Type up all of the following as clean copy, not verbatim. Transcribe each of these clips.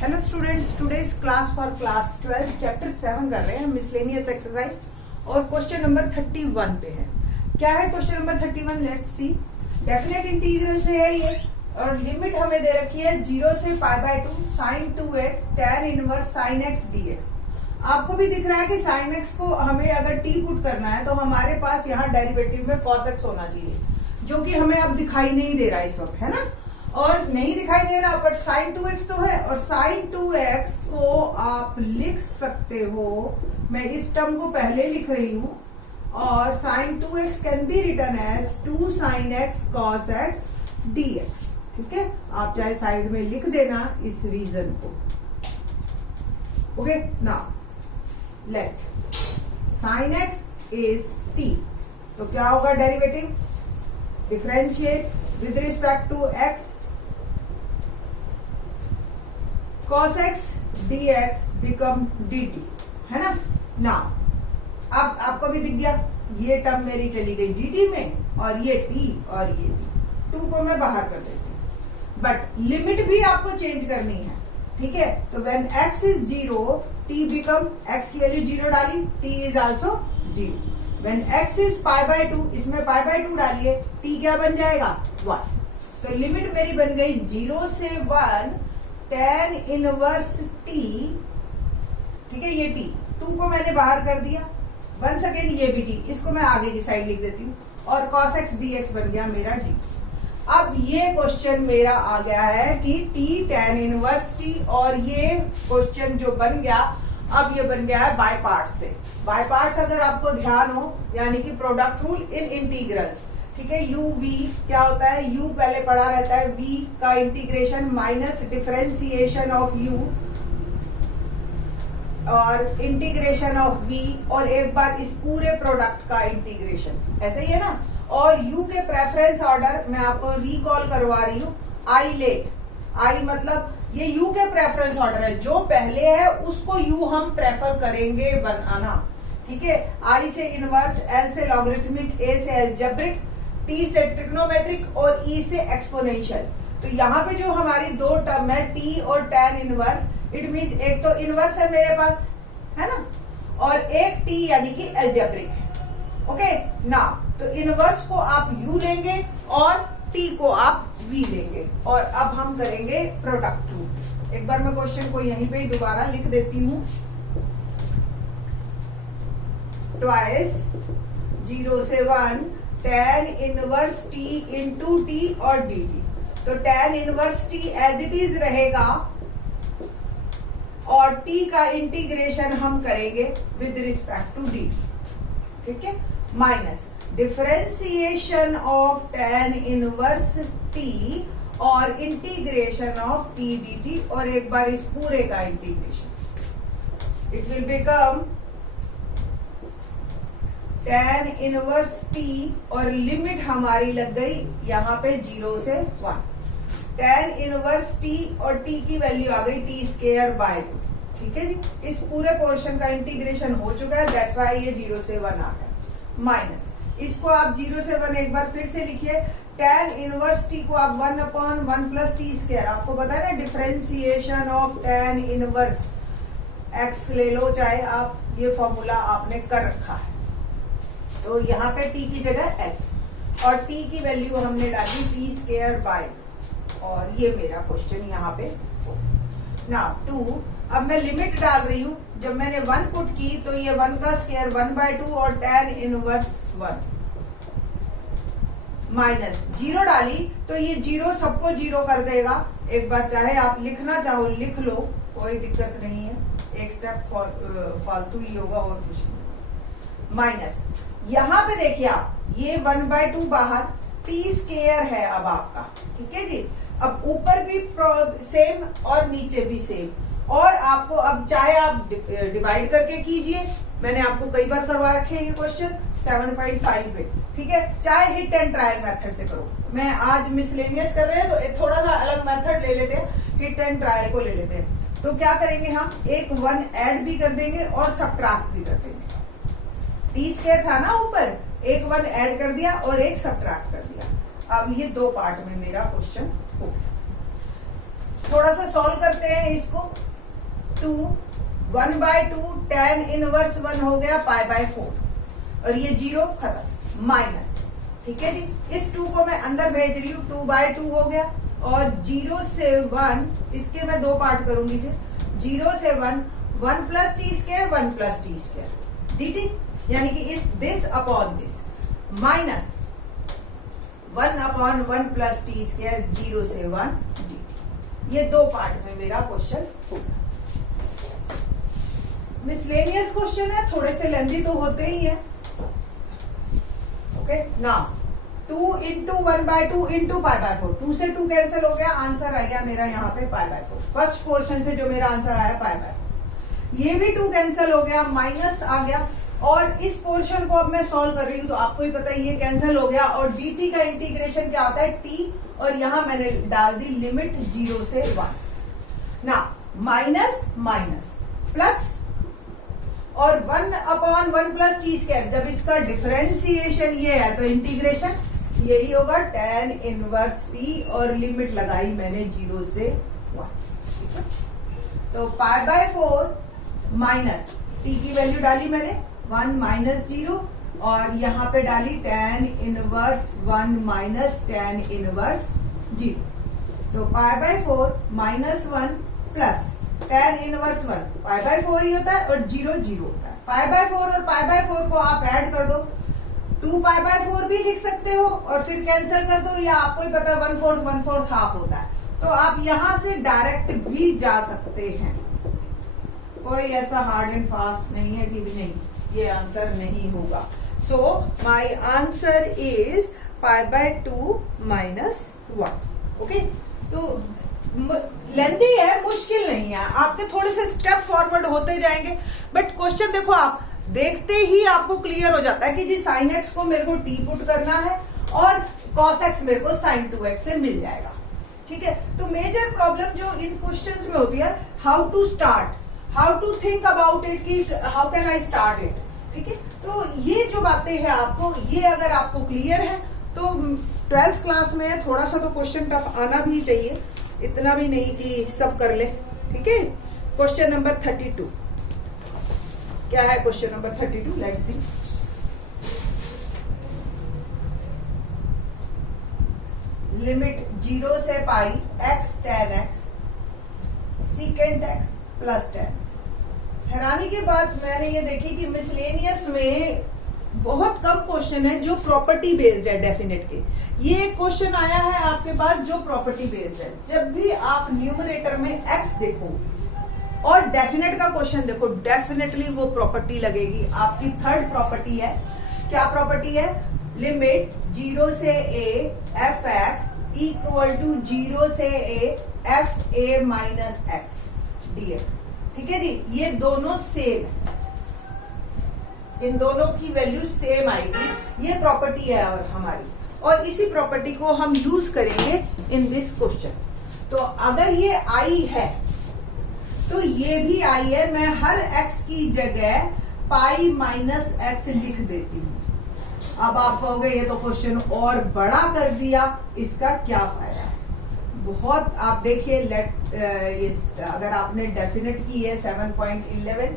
Hello students, today's class for class 12 chapter 7 कर रहे हैं मिसलेनियस एक्सरसाइज और क्वेश्चन नंबर 31 पे है। क्या है question number 31? Let's see. Definite integral से है ये और लिमिट हमें दे रखी है 0 से π/2 sin 2x tan inverse sin x dx। आपको भी दिख रहा है कि sin x को हमें अगर t पुट करना है तो हमारे पास यहाँ डेरिवेटिव में cos x होना चाहिए, जो कि हमें अब दिखाई नहीं दे रहा इस वक्त, है ना। और नहीं दिखाई दे रहा, बट sin 2x तो है और sin 2x को आप लिख सकते हो। मैं इस टर्म को पहले लिख रही हूं और sin 2x can be written as 2 sin x cos x dx। ठीक है, आप चाहे साइड में लिख देना इस रीजन को। Okay, now let sin x is t, तो क्या होगा derivative? Differentiate with respect to x, cos x dx become dt, है ना। नाउ अब आपको भी दिख गया, ये टर्म मेरी चली गई dt में और ये t और ये t, 2 को मैं बाहर कर देती हूँ। बट लिमिट भी आपको चेंज करनी है, ठीक है। तो when x is 0 t become, x की वैल्यू 0 डाली, t is also 0। When x is π/2, इसमें π/2 डालिए, t क्या बन जाएगा? 1। तो लिमिट मेरी बन गई 0 से 1 tan इनवर्स t, ठीक है। ये t, 2 को मैंने बाहर कर दिया, वंस अगेन ये भी t, इसको मैं आगे की साइड लिख देती हूँ और cos x dx बन गया मेरा d। अब ये क्वेश्चन मेरा आ गया है कि t tan इनवर्स t, और ये क्वेश्चन जो बन गया अब ये बन गया है बाय पार्ट्स से। बाय पार्ट्स अगर आपको ध्यान हो, यानी कि प्रोडक्ट रूल इन इंटीग्रल्स, ठीक है। u v क्या होता है? u पहले पढ़ा रहता है, v का integration minus differentiation of u और इंटीग्रेशन ऑफ v और एक बार इस पूरे प्रोडक्ट का इंटीग्रेशन, ऐसे ही है ना। और u के प्रेफरेंस ऑर्डर मैं आपको रिकॉल करवा रही हूँ। i लेट, i मतलब ये u के प्रेफरेंस ऑर्डर है, जो पहले है उसको u हम प्रेफर करेंगे बनाना, ठीक है। i से इनवर्स, l से लॉगरिथमिक, a से एल्जेब्रिक, t से ट्रिग्नोमेट्रिक और e से एक्सपोनेंशियल। तो यहाँ पे जो हमारी दो टर्म है t और tan इनवर्स, इट मींस एक तो इनवर्स है मेरे पास, है ना, और एक t यानी कि एल्जेब्रिक है। ओके ना, तो इनवर्स को आप u लेंगे और t को आप v लेंगे और अब हम करेंगे प्रोडक्ट रूल। एक बार मैं क्वेश्चन को यहीं पे ही दोबारा लिख देती हूँ। ट्वाइस 0 से 1 tan inverse t into t और dt। तो tan inverse t as it is रहेगा और t का इंटीग्रेशन हम करेंगे विद रिस्पेक्ट टू dt, ठीक है, minus differentiation of tan inverse t और इंटीग्रेशन ऑफ t dt और एक बार इस पूरे का integration, it will become tan inverse t और लिमिट हमारी लग गई यहाँ पे 0 से 1। tan इनवर्स t और t की वैल्यू आ गई t स्क्वायर बाय 2, ठीक है जी। इस पूरे पोर्शन का इंटीग्रेशन हो चुका है, दैट्स व्हाई ये 0 से 1 आ गया। माइनस इसको आप 0 से 1 एक बार फिर से लिखिए, tan इनवर्स t को आप 1/1 प्लस t स्क्वायर, आपको पता है ना differentiation of tan inverse x ले लो, चाहे आप ये फॉर्मूला आपने कर रखा है। तो यहाँ पे t की जगह x और t की वैल्यू हमने डाली t स्क्वायर बाय, और ये मेरा क्वेश्चन यहाँ पे ना 2। अब मैं लिमिट डाल रही हूँ, जब मैंने 1 पुट की तो ये 1 का स्क्वायर 1/2 और tan इनवर्स 1 माइनस 0 डाली तो ये 0 सबको 0 कर देगा। एक बार चाहे आप लिखना चाहो लिख लो, कोई दिक्कत नहीं है, एक स्टेप फालतू ही होगा और कुछ नहीं। माइनस यहाँ पे देखिए आप, ये 1/2 बाहर, t स्क्वायर है अब आपका, ठीक है जी। अब ऊपर भी सेम और नीचे भी सेम, और आपको अब चाहे आप डिवाइड करके कीजिए, मैंने आपको कई बार करवा रखे हैं ये क्वेश्चन 7.5 पे, ठीक है। चाहे हिट एंड ट्रायल मेथड से करो, मैं आज मिसलेनियस कर रहे हैं तो थोड़ा सा अलग मेथड ले लेते हैं, हिट एंड ट्रायल को ले लेते हैं। तो क्या करेंगे हम, एक 1 ऐड भी कर देंगे और सबट्रैक्ट भी कर देंगे। t स्क्वायर था ना ऊपर, एक 1 ऐड कर दिया और एक सबट्रैक्ट कर दिया। अब ये 2 पार्ट में मेरा क्वेश्चन हो गया। थोड़ा सा सॉल्व करते हैं इसको। 2 1/2 tan इनवर्स 1 हो गया π/4 और ये 0 खत्म माइनस। ठीक है जी, इस 2 को मैं अंदर भेज रही हूँ, 2/2 हो गया और 0 से 1, इसके मैं 2 पार्ट करूंगी फिर। 0 से 1 1 + t², 1 + t² dt, यानी कि इस this upon this minus 1/1 + t², 0 से 1 dt। ये 2 पार्ट में मेरा क्वेश्चन होगा। मिसलेनियस क्वेश्चन है, थोड़े से लेंथी तो होते ही है। ओके नाउ 2 × 1/2 × π/4, 2 से 2 कैंसिल हो गया, आंसर आ गया मेरा यहाँ पे π/4। फर्स्ट पोर्शन से जो मेरा आंसर आया π/4, ये भी 2 कैंसिल हो गया, माइनस आ गया। और इस पोर्शन को अब मैं सॉल्व कर रही हूँ तो आपको ही पता है ये कैंसिल हो गया। और dt का इंटीग्रेशन क्या होता है, t, और यहाँ मैंने डाल दी लिमिट 0 से 1 ना, माइनस माइनस प्लस और 1/1 + t²। जब इसका डिफरेंशिएशन ये है तो इंटीग्रेशन यही होगा tan इनवर्स t, और लिमिट लगाई मैंने 0 से 1। तो π/4 माइनस t की वैल्यू डाली मैंने 1 - 0 और यहाँ पे डाली tan इनवर्स 1 - tan इनवर्स 0। तो π/4 -1 प्लस tan इनवर्स 1 π/4 ही होता है और 0 0 होता है। π/4 और π/4 को आप ऐड कर दो, 2 π/4 भी लिख सकते हो और फिर कैंसिल कर दो, या आपको ही पता है 1/4 1/4 हाफ होता है। तो आप यहां से डायरेक्ट भी जा सकते हैं, कोई ऐसा हार्ड एंड फास्ट नहीं है कि भी नहीं ये आंसर नहीं होगा। So my answer is π/2 - 1। Okay, तो लेंथी है, मुश्किल नहीं है, आपके थोड़े से स्टेप फॉरवर्ड होते जाएंगे। बट क्वेश्चन देखो, आप देखते ही आपको क्लियर हो जाता है कि जी sin x को मेरे को t पुट करना है और cos x मेरे को sin 2x से मिल जाएगा। ठीक है, तो मेजर प्रॉब्लम जो इन क्वेश्चंस में होती है, how to start, how to think about it, कि how can I start it. ठीक है, तो ये जो बातें हैं आपको, ये अगर आपको क्लियर है तो 12th क्लास में थोड़ा सा तो क्वेश्चन टफ आना भी चाहिए, इतना भी नहीं कि सब कर ले। ठीक है, क्वेश्चन नंबर 32 क्या है? Question number 32, let's see. Limit 0 से पाई x tan x secant x plus tan x। हैरानी की बात मैंने ये देखी कि मिसलेनियस में बहुत कम क्वेश्चन है जो प्रॉपर्टी बेस्ड है डेफिनेट के। ये एक क्वेश्चन आया है आपके पास जो प्रॉपर्टी बेस्ड है। जब भी आप न्यूमरेटर में x देखो और डेफिनेट का क्वेश्चन देखो, डेफिनेटली वो प्रॉपर्टी लगेगी। आपकी थर्ड प्रॉपर्टी है, क्या प्रॉपर्टी है? लिमिट 0 से a f(x) इक्वल टू 0 से a f(a minus x) dx। ठीक है जी, ये दोनों सेम है, इन दोनों की वैल्यू सेम आएगी। ये प्रॉपर्टी है और हमारी, और इसी प्रॉपर्टी को हम यूज करेंगे इन दिस क्वेश्चन। तो अगर ये i है तो ये भी i है, मैं हर x की जगह पाई माइनस x लिख देती हूँ। अब आप कहोगे ये तो क्वेश्चन और बड़ा कर दिया, इसका क्या फायदा है? बहुत आप देखिए, अगर आपने डेफिनेट की है 7.11,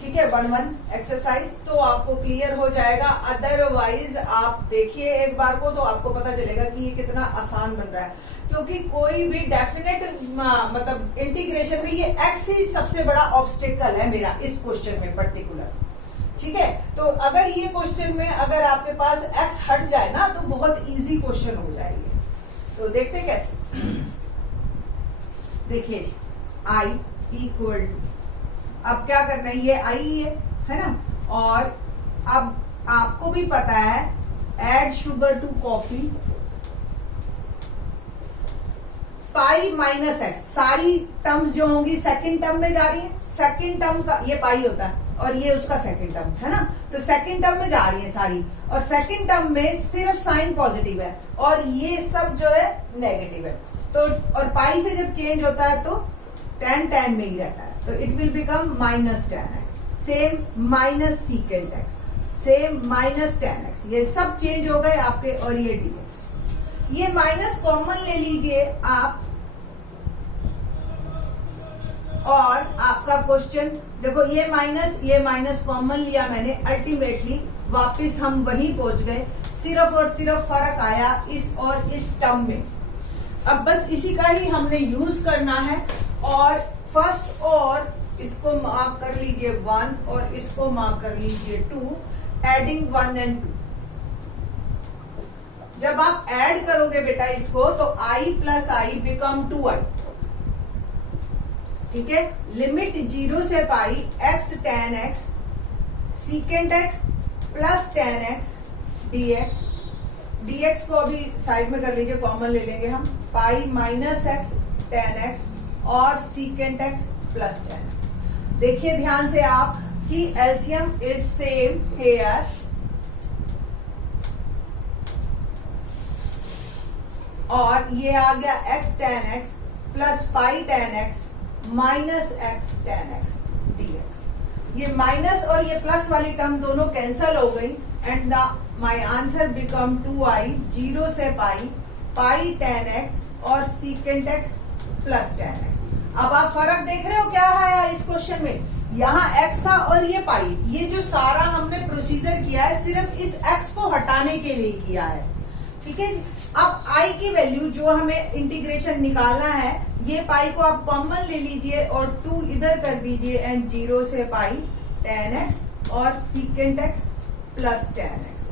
ठीक है, 1-1 एक्सरसाइज, तो आपको क्लियर हो जाएगा। अदरवाइज आप देखिए एक बार को तो आपको पता चलेगा कि ये कितना आसान बन रहा है, क्योंकि कोई भी डेफिनेट मतलब इंटीग्रेशन में ये x ही सबसे बड़ा ऑब्स्टेकल है मेरा इस क्वेश्चन में पर्टिकुलर। ठीक है, तो अगर ये क्वेश्चन में अगर आपके पास x हट जाए ना तो बहुत इजी क्वेश्चन हो जाएगी। तो देखते कैसे, देखिए जी, i इक्वल टू, अब क्या करना है, ये i है ना, और अब आपको भी पता है add sugar to coffee pi minus x, सारी टर्म्स जो होंगी सेकंड टर्म में जा रही है। सेकंड टर्म का ये पाई होता है और ये उसका सेकंड टर्म है ना, तो सेकंड टर्म में जा रही है सारी, और सेकंड टर्म में सिर्फ साइन पॉजिटिव है और ये सब जो है नेगेटिव है। तो और पाई से जब चेंज होता है तो tan में ही रहता है, तो it will become minus tan x, same minus secant x, same minus tan x, ये सब चेंज हो गए आपके, और ये dx। ये माइनस कॉमन ले लीजिए आप, और आपका क्वेश्चन देखो, ये माइनस कॉमन लिया मैंने, अल्टीमेटली वापस हम वहीं पहुंच गए, सिर्फ और सिर्फ फर्क आया इस और इस टर्म में। अब बस इसी का ही हमने यूज करना है, और फर्स्ट और इसको मार्क कर लीजिए 1 और इसको मार्क कर लीजिए 2, एडिंग 1 एंड 2। जब आप ऐड करोगे बेटा इसको तो i plus I become 2i, ठीक है। लिमिट 0 से पाई x tan x secant x plus tan x dx, dx को अभी साइड में कर लीजिए, कॉमन ले लेंगे हम, pi minus x tan x और secant x plus tan x। देखिए ध्यान से आप कि एलसीएम इज सेम हेयर, और ये आ गया x tan x plus pi tan x minus x tan x dx। ये माइनस और ये प्लस वाली टर्म दोनों कैंसल हो गई, and my answer become 2i 0 से पाई tan x और secant x plus tan x। अब आप फर्क देख रहे हो क्या है इस क्वेश्चन में, यहाँ x था और ये पाई, ये जो सारा हमने प्रोसीजर किया है सिर्फ इस x को हटाने के लिए किया है, ठीक है। अब i की वैल्यू जो हमें इंटीग्रेशन निकालना है, ये पाई को आप कॉमन ले लीजिए और 2 इधर कर दीजिए, एंड 0 से पाई tan x और secant x plus tan x।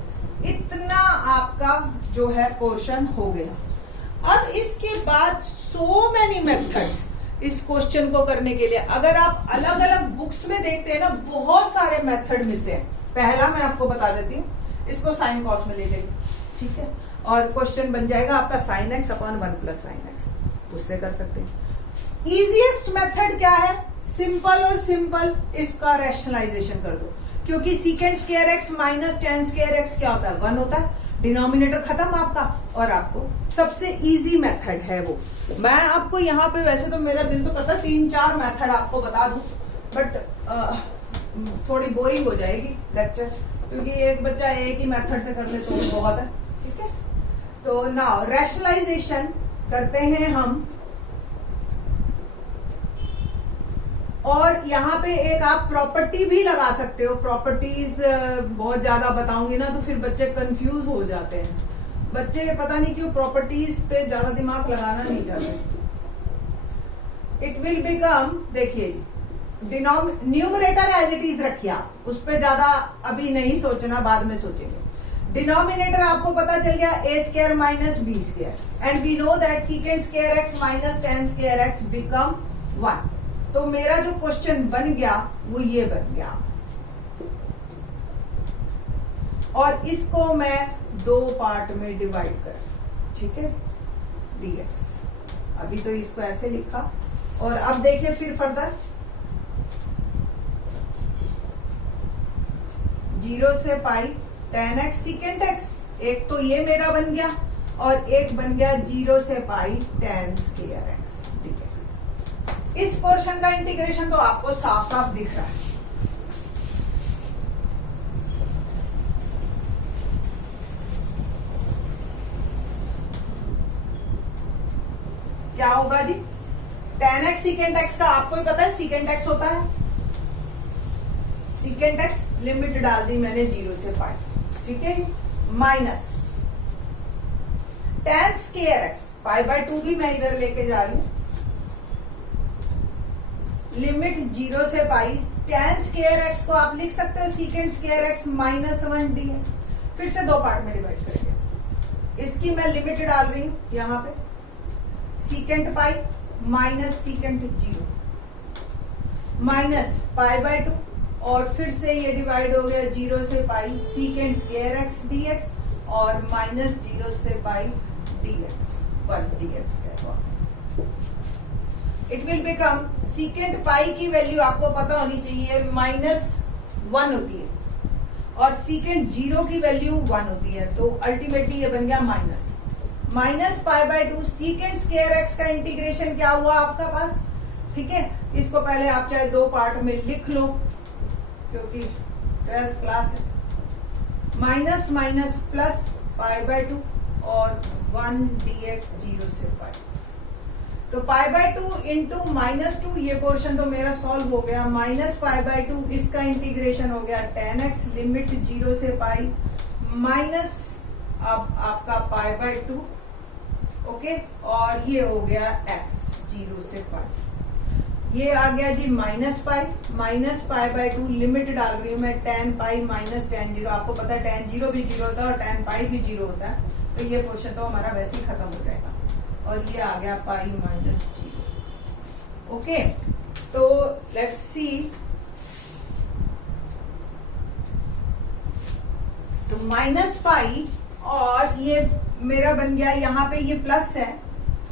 इतना आपका जो है पोर्शन हो गया। अब इसके बाद सो मेनी मेथड्स इस क्वेश्चन को करने के लिए, अगर आप अलग अलग बुक्स में देखते हैं ना, बहुत सारे मेथड मिलते हैं। पहला मैं आपको बता देती हूँ, इसको साइन कॉस में ले जाइए, ठीक है, और क्वेश्चन बन जाएगा आपका sin x upon 1 plus sin x, उससे कर सकते हैं। इजीएस्ट मेथड क्या है, सिंपल और सिंपल, इसका रैशनलाइजेशन कर दो, क्योंकि secant square x minus tan square x क्या होता है, 1 होता है, डिनोमिनेटर खत्म आपका, और आपको सबसे इजी मेथड है वो। मैं आपको यहाँ पे, वैसे तो मेरा दिल तो करता है 3-4 मेथड आपको बता दूं, बट थोड़ी बोरिंग हो जाएगी लेक्चर, क्योंकि एक बच्चा एक ही मेथड से कर ले तो बहुत है, ठीक है। तो नाउ रैशनलाइजेशन करते हैं हम, और यहाँ पे एक आप प्रॉपर्टी भी लगा सकते हो। प्रॉपर्टीज बहुत ज्यादा बताऊंगी ना तो फिर बच्चे कंफ्यूज हो जाते हैं, बच्चे पता नहीं क्यों प्रॉपर्टीज पे ज्यादा दिमाग लगाना नहीं चाहते। इट विल बिकम, देखिए जी, न्यूमरेटर एज इट इज रखिए आप, उस पर ज्यादा अभी नहीं सोचना, बाद में सोचेंगे। डिनोमिनेटर आपको पता चल गया a square minus b square, and we know that secant square x minus tan square x become 1। तो मेरा जो क्वेश्चन बन गया वो ये बन गया, और इसको मैं 2 पार्ट में डिवाइड कर, ठीक है, dx। अभी तो इसको ऐसे लिखा, और अब देखिए फिर फर्दर 0 से पाई tan x secant x, एक तो ये मेरा बन गया, और एक बन गया 0 से पाई tan स्क्वायर x dx। इस पोर्शन का इंटीग्रेशन तो आपको साफ साफ दिख रहा है। क्या होगा जी, tan x secant x का आपको ही पता है, secant x होता है, secant x लिमिट डाल दी मैंने 0 से पाई, ठीक है, minus tan square x, pi by 2 भी मैं इधर लेके जा रही हूं, लिमिट 0 से पाई, tan स्क्वायर x को आप लिख सकते हो secant square x minus 1 dx। फिर से 2 पार्ट में डिवाइड करेंगे, इसकी मैं लिमिट डाल रही हूं यहाँ पे, secant pi minus secant 0 minus pi by 2, और फिर से ये डिवाइड हो गया 0 से पाई secant स्क्वायर x dx, और माइनस 0 से पाई dx 1 dx का। इट विल बिकम, secant पाई की वैल्यू आपको पता होनी चाहिए माइनस 1 होती है, और secant 0 की वैल्यू 1 होती है, तो अल्टीमेटली ये बन गया minus pi by 2। secant square x का इंटीग्रेशन क्या हुआ आपका पास, ठीक है। इसको पहले आप चाहे 2 पार्ट में लिख लो, क्योंकि 12th क्लास है, minus minus plus pi by 2 और 1 dx 0 से पाई। तो पाई बाय 2 इंटू -2, ये पोर्शन तो मेरा सॉल्व हो गया। माइनस पाई बाय 2, इसका इंटीग्रेशन हो गया tan x, लिमिट 0 से पाई, माइनस अब आपका पाई बाय 2, ओके, और ये हो गया x 0 से पाई। ये आ गया जी माइनस पाई बाय 2, लिमिट डाल रही हूँ मैं tan पाई माइनस tan 0। आपको पता है tan 0 भी 0 होता है और tan पाई भी 0 होता है, तो ये पोर्शन तो हमारा वैसे ही खत्म हो जाएगा। और ये आ गया पाई माइनस 0। ओके, तो लेट्स सी। तो माइनस पाई और ये मेरा बन गया, यहाँ पे ये प्लस है,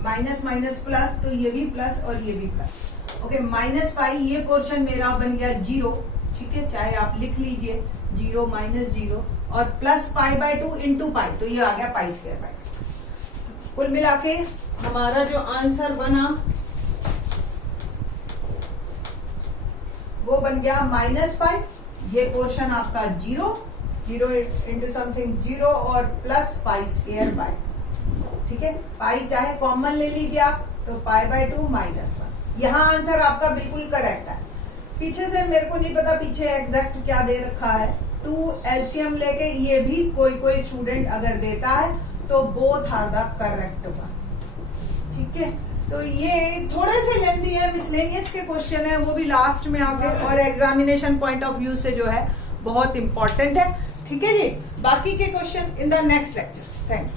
माइनस माइनस प्लस, तो ये भी प्लस और ये भी प्लस। ओके, माइनस पाई ये पोर्शन मेरा बन गया 0, ठीक है, चाहे आप लिख लीजिए 0 माइनस 0, और plus pi by 2 into pi, तो ये आ गया पाई स्क्वायर बाय 2। कुल मिला के हमारा जो आंसर बना वो बन गया माइनस पाई, ये पोर्शन आपका 0 इंटू समथिंग 0 और प्लस पाई स्क्वायर बाय 2, ठीक है। पाई चाहे कॉमन ले लीजिए आप, तो पाई बाय 2 माइनस 1। यहाँ आंसर आपका बिल्कुल करेक्ट है। पीछे से मेरे को नहीं पता पीछे एग्जैक्ट क्या दे रखा है, 2 एलसीएम लेके, ये भी कोई स्टूडेंट अगर देता है तो both are the correct one, ठीक है। तो ये थोड़े से लेंदी है, मिसलेनियस के क्वेश्चन है, वो भी लास्ट में आके, और एग्जामिनेशन पॉइंट ऑफ व्यू से जो है बहुत इंपॉर्टेंट है, ठीक है जी। बाकी के question in the next lecture. Thanks.